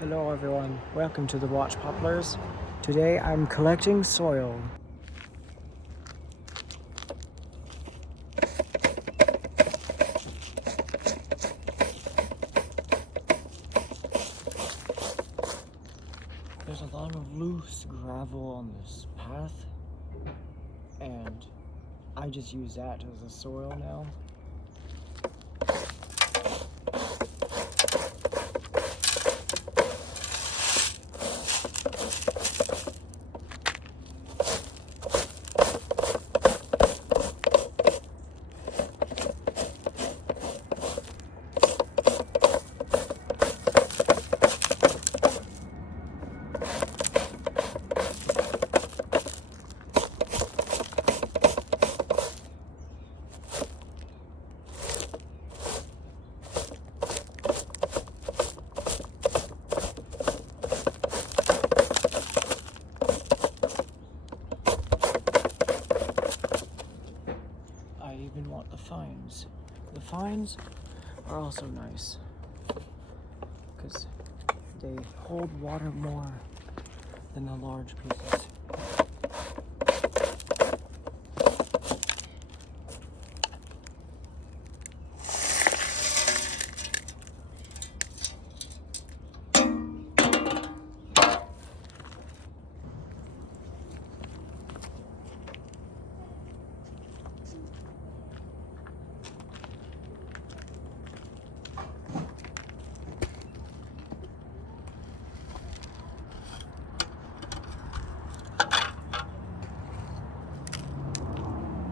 Hello everyone, welcome to the Watch Poplars. Today I'm collecting soil. There's a lot of loose gravel on this path and I just use that as a soil now. I even want the fines. The fines are also nice because they hold water more than the large pieces.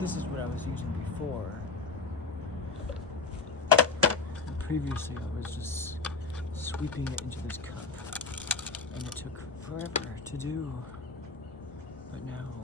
This is what I was using before. And previously I was just sweeping it into this cup and it took forever to do. But now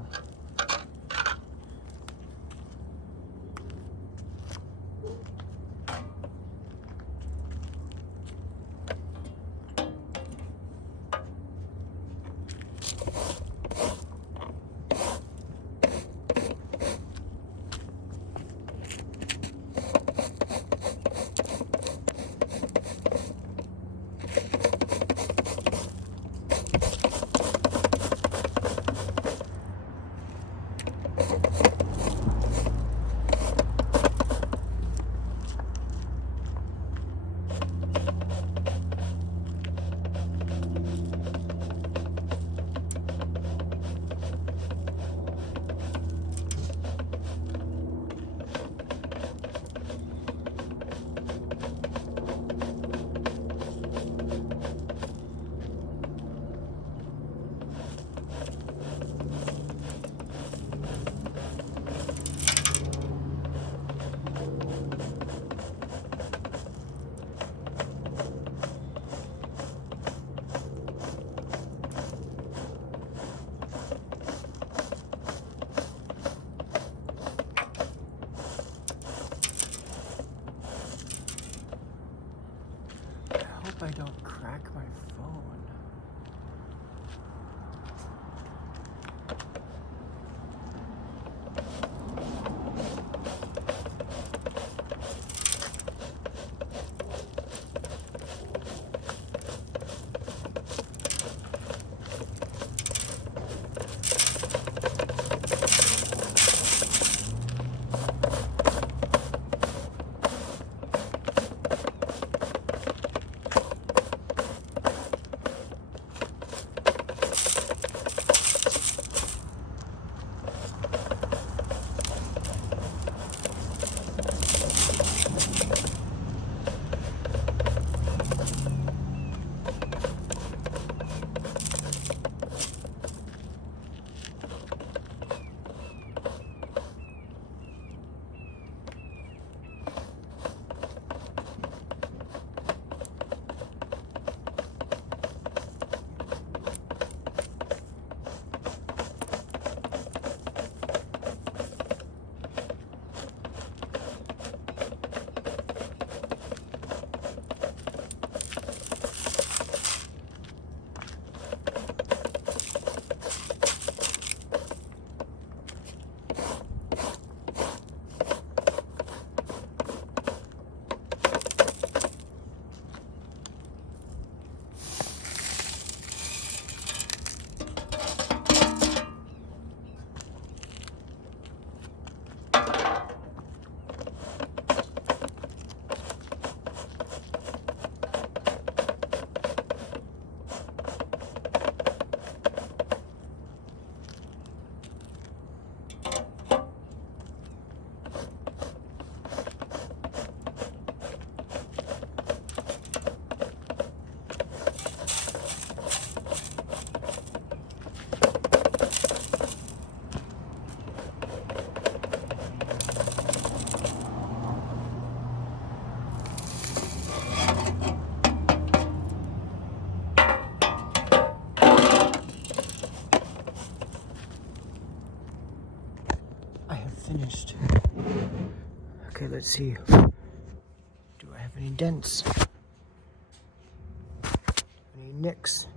I don't crack my phone. let's see. Do I have any dents? Any nicks?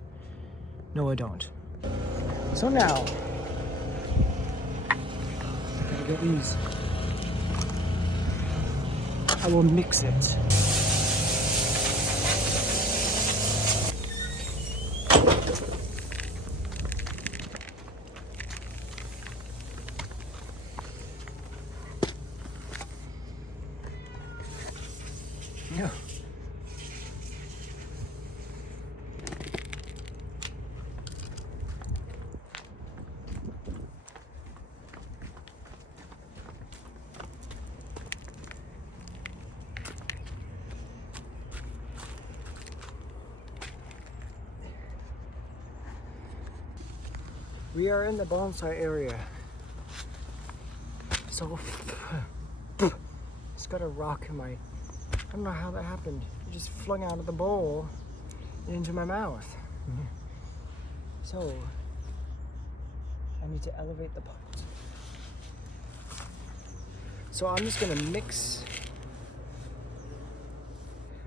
No, I don't. So now, I gotta get these. I will mix it. No. We are in the bonsai area. So, it's got a rock in my, I don't know how that happened. It just flung out of the bowl and into my mouth. So, I need to elevate the pot. So I'm just gonna mix,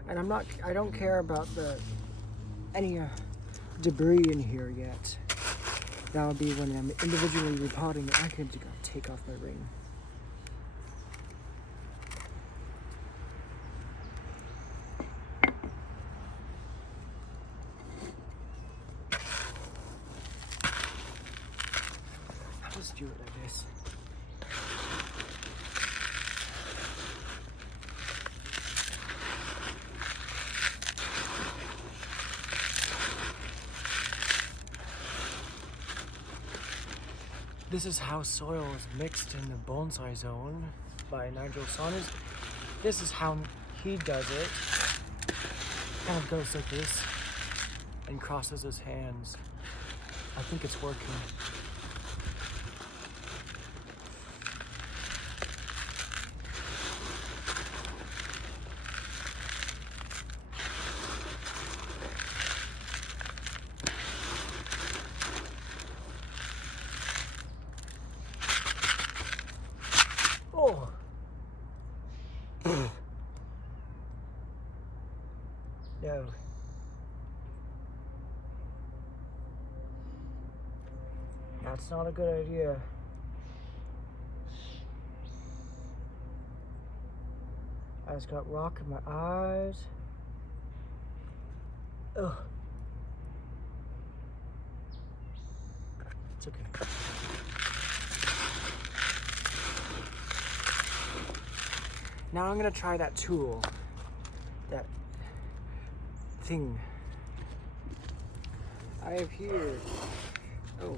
and I don't care about any debris in here yet. That'll be when I'm individually repotting it. I could take off my ring. I'll just do it like this. This is how soil is mixed in the bonsai zone by Nigel Saunders. This is how he does it. Kind of goes like this and crosses his hands. I think it's working. Oh. No. That's not a good idea. I just got rock in my eyes. Ugh. It's okay. Now I'm gonna try that tool. That thing I have here. Oh.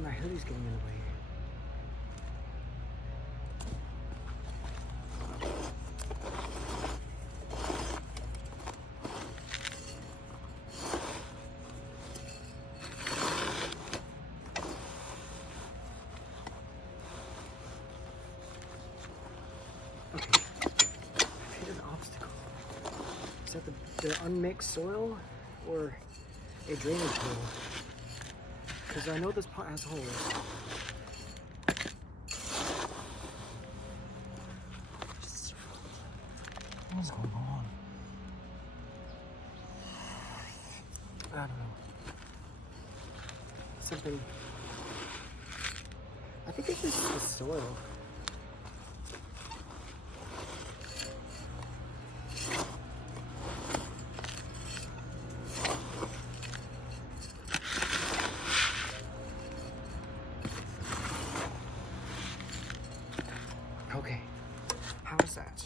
My hoodie's getting in the way. Okay, I've hit an obstacle. Is that the unmixed soil or a drainage hole? Because I know this pot has holes. What's going on? I don't know. Something. I think it's just the soil. Okay, how is that?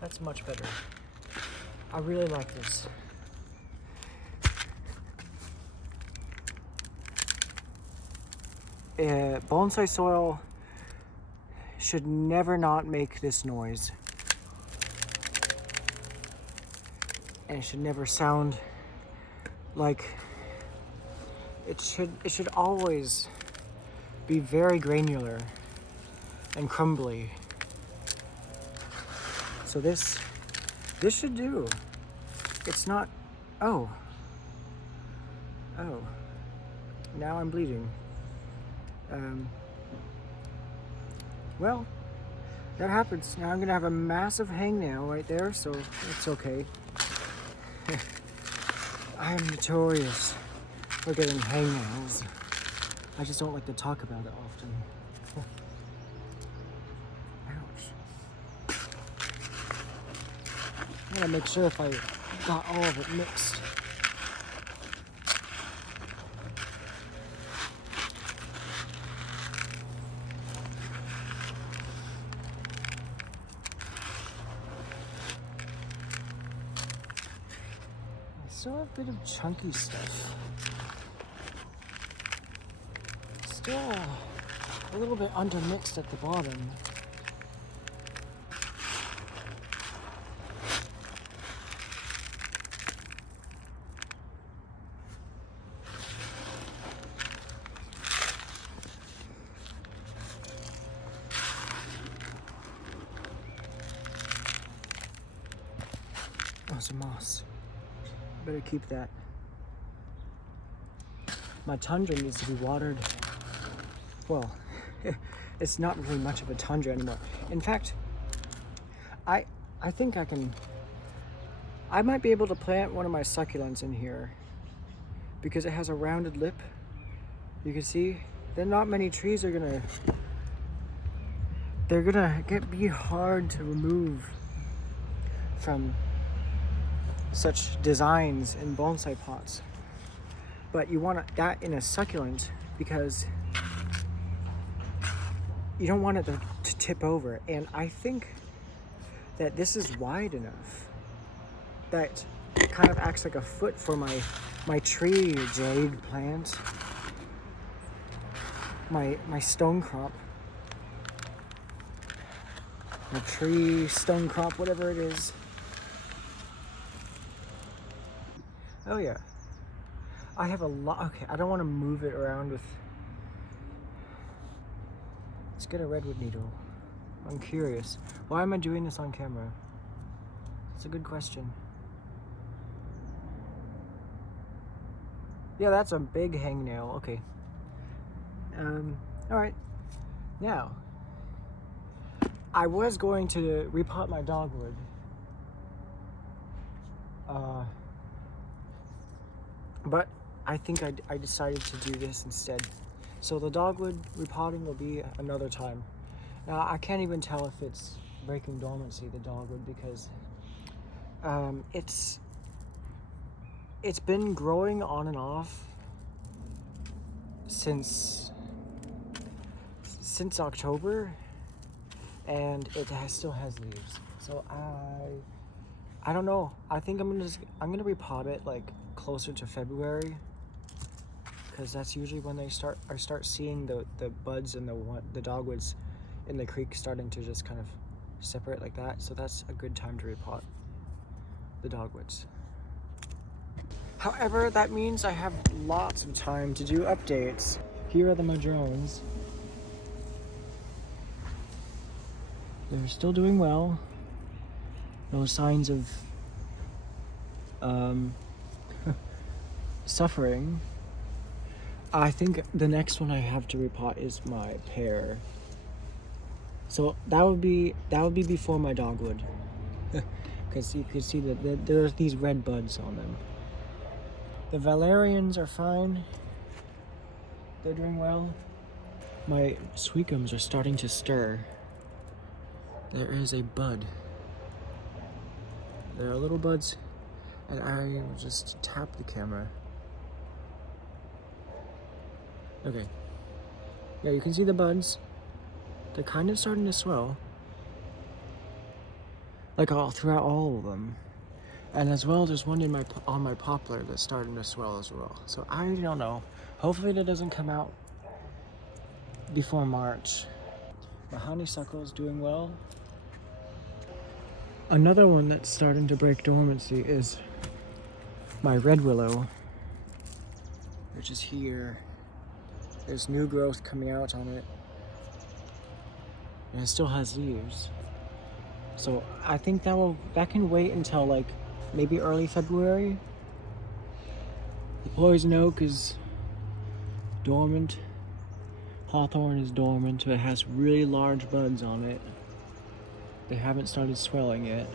That's much better. I really like this. bonsai soil should never not make this noise. And it should never sound like it should always be very granular and crumbly. So this should do. It's not, oh, now I'm bleeding. Well, that happens. Now I'm gonna have a massive hangnail right there, so it's okay. I am notorious for getting hangnails. I just don't like to talk about it often. Ouch. I gotta make sure if I got all of it mixed. Still a bit of chunky stuff. Still a little bit undermixed at the bottom. Oh, some moss. Better keep that. My tundra needs to be watered. Well, it's not really much of a tundra anymore. In fact, I think I might be able to plant one of my succulents in here because it has a rounded lip. You can see, then not many trees are gonna be hard to remove from such designs in bonsai pots. But you want that in a succulent because you don't want it to tip over. And I think that this is wide enough that it kind of acts like a foot for my tree jade plant, my stone crop, my tree stone crop, whatever it is. Oh yeah, I have a lot. Okay, I don't want to move it around with. Let's get a redwood needle. I'm curious. Why am I doing this on camera? It's a good question. Yeah, that's a big hangnail. Okay. All right. Now, I was going to repot my dogwood. But I think I decided to do this instead. So the dogwood repotting will be another time. Now I can't even tell if it's breaking dormancy, the dogwood, because it's been growing on and off since October, and it still has leaves. So I don't know. I think I'm gonna repot it like closer to February, because that's usually when I start seeing the buds and the dogwoods in the creek starting to just kind of separate like that. So that's a good time to repot the dogwoods. However, that means I have lots of time to do updates. Here are the madrones. They're still doing well. No signs of suffering. I think the next one I have to repot is my pear. So that would be before my dogwood, because you can see that there's these red buds on them. The valerians are fine. They're doing well. My sweetgums are starting to stir. There is a bud. There are little buds, and I will just tap the camera. Okay. Yeah, you can see the buds. They're kind of starting to swell. Like throughout all of them. And as well, there's one on my poplar that's starting to swell as well. So I don't know. Hopefully that doesn't come out before March. My honeysuckle is doing well. Another one that's starting to break dormancy is my red willow, which is here. There's new growth coming out on it, and it still has leaves. So I think that can wait until like maybe early February. The poison oak is dormant. Hawthorn is dormant, but it has really large buds on it. They haven't started swelling yet.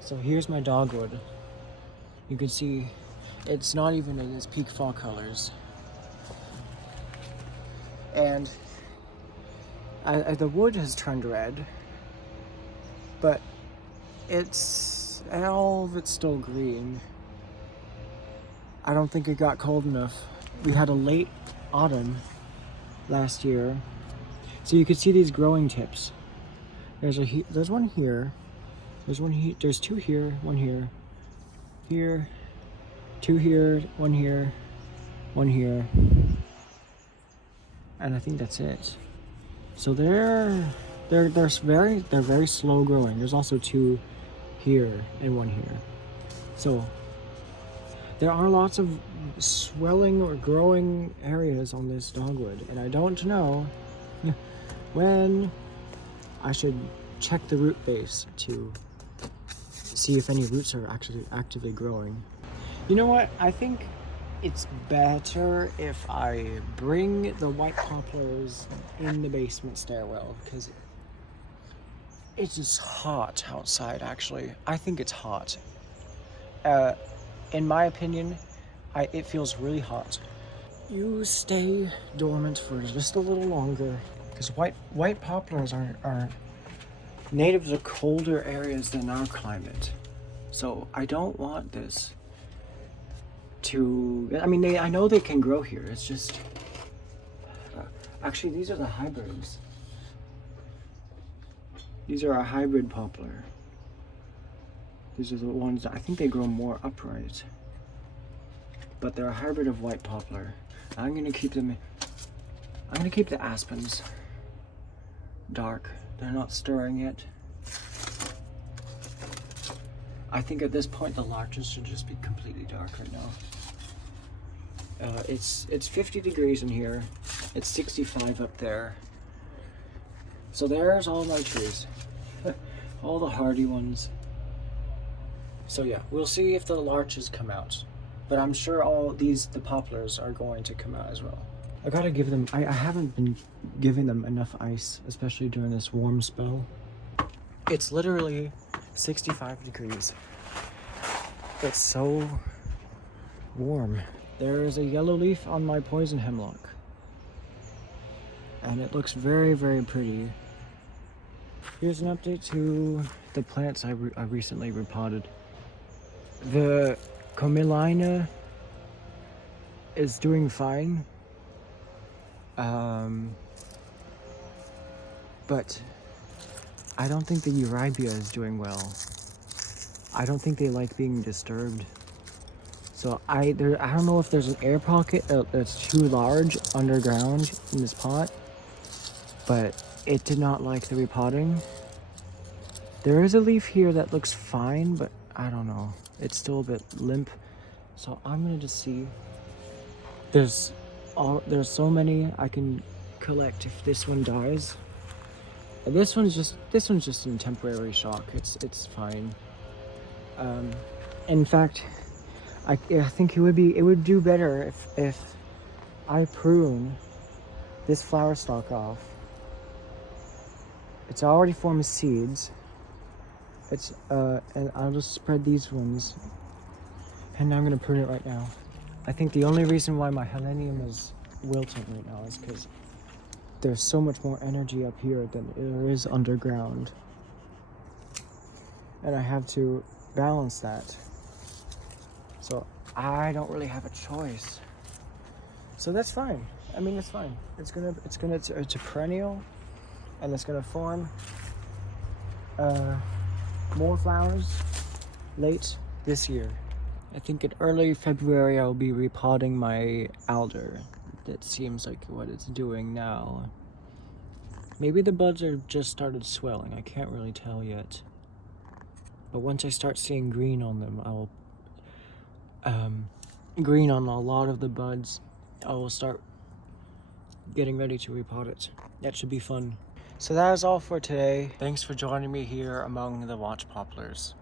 So here's my dogwood. You can see it's not even in its peak fall colors. And the wood has turned red, but all of it's still green. I don't think it got cold enough. We had a late autumn last year, so you could see these growing tips. There's one here. There's one here. There's two here. One here. Here. Two here. One here. One here. And I think that's it. So they're very slow growing. There's also two here and one here. So there are lots of swelling or growing areas on this dogwood, and I don't know when I should check the root base to see if any roots are actually actively growing. You know what? I think it's better if I bring the white poplars in the basement stairwell, because it's just hot outside, actually. I think it's hot. In my opinion, it feels really hot. You stay dormant for just a little longer, because white poplars are native to colder areas than our climate. So I don't want this to, I mean, I know they can grow here. It's just, actually these are the hybrids. These are a hybrid poplar. These are the ones that I think they grow more upright. But they're a hybrid of white poplar. I'm gonna keep the aspens dark. They're not stirring yet. I think at this point the larches should just be completely dark right now. It's 50 degrees in here. It's 65 up there. So there's all my trees. All the hardy ones. So yeah, we'll see if the larches come out. But I'm sure the poplars are going to come out as well. I gotta give them, I haven't been giving them enough ice, especially during this warm spell. It's literally 65 degrees. It's so warm. There's a yellow leaf on my poison hemlock, and it looks very, very pretty. Here's an update to the plants I recently repotted. The Comilina is doing fine, but I don't think the Eurybia is doing well. I don't think they like being disturbed. So I don't know if there's an air pocket that's too large underground in this pot, but it did not like the repotting. There is a leaf here that looks fine, but I don't know. It's still a bit limp. So I'm gonna just see. There's so many I can collect if this one dies. And this one's just in temporary shock. It's fine. In fact, I think it would do better if I prune this flower stalk off. It's already formed seeds. And I'll just spread these ones, and I'm gonna prune it right now. I think the only reason why my helenium is wilting right now is because there's so much more energy up here than there is underground, and I have to balance that. So I don't really have a choice. So that's fine. I mean, it's fine. It's a perennial, and it's gonna form more flowers late this year. I think in early February I'll be repotting my alder. That seems like what it's doing now. Maybe the buds are just started swelling. I can't really tell yet. But once I start seeing green on them, I'll green on a lot of the buds, I will start getting ready to repot it. That should be fun. So that is all for today. Thanks for joining me here among the watch poplars.